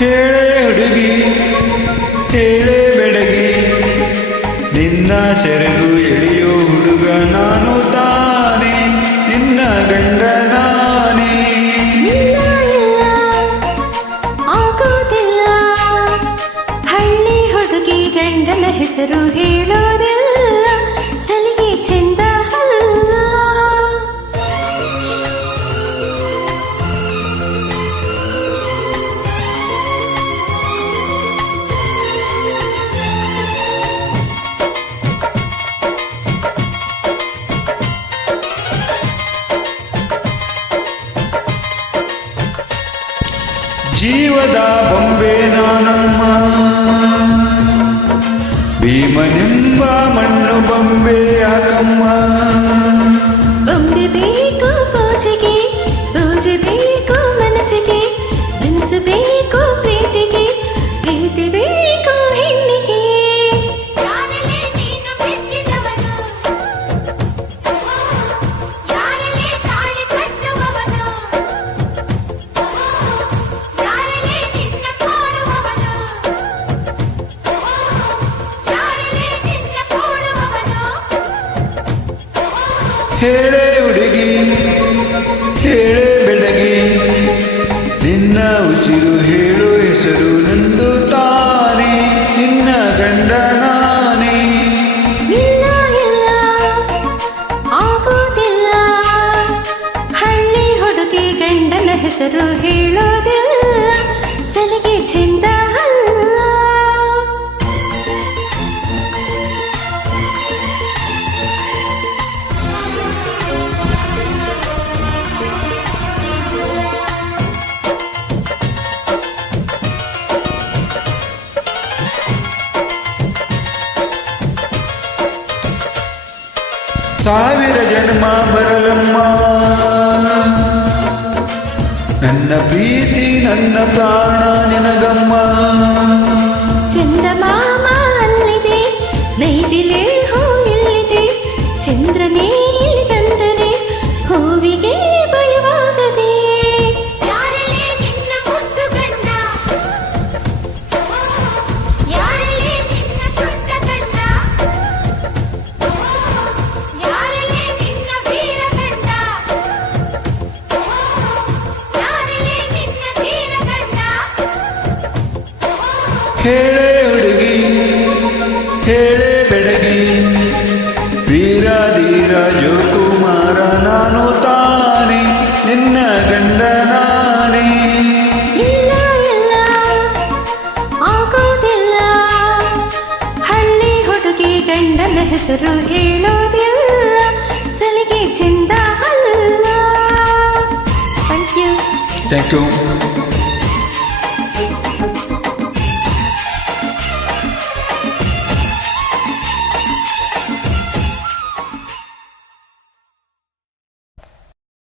ಹೇಳೆ ಹುಡುಗಿ ಹೇಳೆ ಬೆಡಗಿ ನಿನ್ನ ಸೆರಗು ಎಳೆಯೋ ಹುಡುಗ ನಾನು ತಾನೇ ನಿನ್ನ ಗಂಡ ನಾನೇ. ಆಗೋದಿಲ್ಲ ಹಳ್ಳಿ ಹುಡುಗಿ ಗಂಡನ ಹೆಸರು ಹೇಳೋದಿಲ್ಲ ಸಲಿಗೆ ಚೆಂದ ಜೀವದ ಬೊಂಬೆ ನಾನಮ್ಮ ಭೀಮನೆಂಬ ಮಣ್ಣು ಬೊಂಬೆ ಯಾಕಮ್ಮ. ಬೊಂಬೆ ಬೇಕು ಪೂಜೆಗೆ ಪೂಜೆ ಬೇಕು ಮನಸ್ಸಿಗೆ ಮನಸ್ಸು ಬೇಕು ಪ್ರೀತಿಗೆ ಪ್ರೀತಿ ಬೇಕು ಹೆಣ್ಣಿಗೆ. ಹೇಳೆ ಹುಡುಗಿ ಹೇಳೆ ಬೆಡಗಿ ನಿನ್ನ ಉಸಿರು ಹೇಳು ಹೆಸರು ನಂದು ತಾನೇ ನಿನ್ನ ಗಂಡ ನಾನೇ. ಇಲ್ಲ ಇಲ್ಲ ಆಗೋದಿಲ್ಲ ಹಳ್ಳಿ ಹುಡುಗಿ ಗಂಡನ ಹೆಸರು ಹೇಳೋದಿಲ್ಲ ಸಲಿಗೆ ಚೆಂದ ಸಾವಿರ ಜನ್ಮ ಬರಲಮ್ಮ ನನ್ನ ಪ್ರೀತಿ ನನ್ನ ಪ್ರಾಣ ನಿನಗಮ್ಮ. ಚಂದಮಾಮ ಅಲ್ಲಿದೆ ನೈದಿಲೆ ಹೂ ಇಲ್ಲಿದೆ ಚಂದ್ರನೇ ಇಲ್ಲಿ ಬಂದರೆ ಹೂವಿಗೆ ಭಯವಾಗದೆ. ಹೇಳೆ ಹುಡುಗಿ ಹೇಳೆ ಬೆಡಗಿ ವೀರ ಧೀರ ಜೋಕುಮಾರ ನಾನು ತಾನೇ ನಿನ್ನ ಗಂಡ ನಾನೇ. ಇಲ್ಲ ಇಲ್ಲ ಆಗೋದಿಲ್ಲ ಹಳ್ಳಿ ಹುಡುಗಿ ಗಂಡನ ಹೆಸರು ಹೇಳೋದಿಲ್ಲ ಸಲಿಗೆ ಚೆಂದ ಅಲ್ಲ. Thank you.